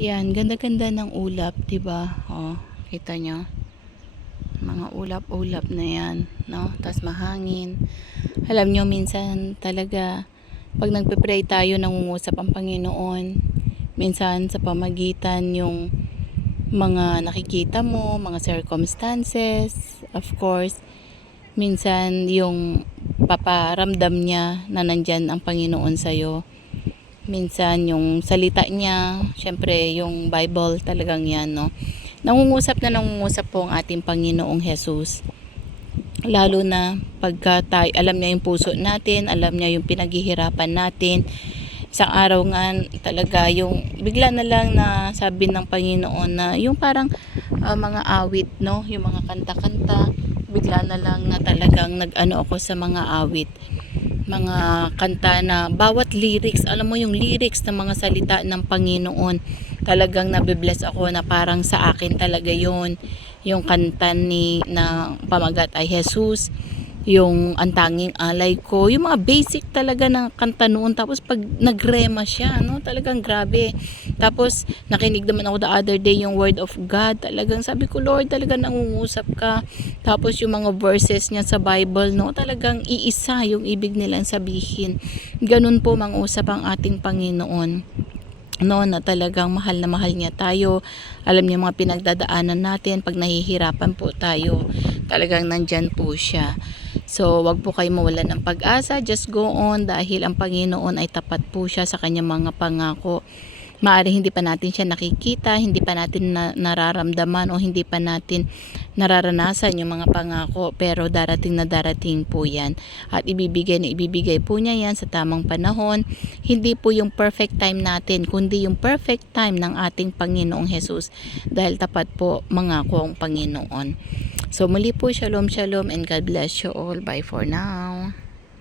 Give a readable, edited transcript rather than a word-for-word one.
Yan, ganda-ganda ng ulap, 'di ba? Oh, kita nyo. Mga ulap-ulap na yan, no? Tas mahangin. Alam nyo, minsan talaga, pag nagpe-pray tayo, nangungusap ang Panginoon. Minsan sa pamagitan yung mga nakikita mo, mga circumstances, of course. Minsan yung paparamdam niya na nandyan ang Panginoon sa'yo. Minsan yung salita niya, syempre yung Bible talagang yan, no? Nangungusap po ang ating Panginoong Jesus. Lalo na pagka tayo, alam niya yung puso natin, alam niya yung pinaghihirapan natin. Isang araw nga talaga yung bigla na lang na sabi ng Panginoon na yung parang mga awit, no? Yung mga kanta-kanta, bigla na lang na talagang nag-ano ako sa mga awit, mga kanta na bawat lyrics, alam mo yung lyrics ng mga salita ng Panginoon, talagang nabibless ako na parang sa akin talaga yon, yung kanta ni na pamagat ay Jesus, yung ang tanging alay ko, yung mga basic talaga ng kanta noon. Tapos pag nagrema siya, no, talagang grabe. Tapos nakinig naman ako the other day yung word of God, talagang sabi ko, Lord, talagang nangungusap ka. Tapos yung mga verses niya sa Bible, no, talagang iisa yung ibig nilang sabihin. Ganun po mangusap ang ating Panginoon, no, na talagang mahal na mahal niya tayo. Alam niya mga pinagdadaanan natin. Pag nahihirapan po tayo, talagang nandyan po siya. So wag po kayo mawalan ng pag-asa, just go on, dahil ang Panginoon ay tapat po siya sa kanyang mga pangako. Maaari hindi pa natin siya nakikita, hindi pa natin nararamdaman, o hindi pa natin nararanasan yung mga pangako, pero darating na darating po yan, at ibibigay na ibibigay po niya yan sa tamang panahon. Hindi po yung perfect time natin, kundi yung perfect time ng ating Panginoong Jesus, dahil tapat po mangako ang Panginoon. So muli po, shalom shalom, and God bless you all. Bye for now.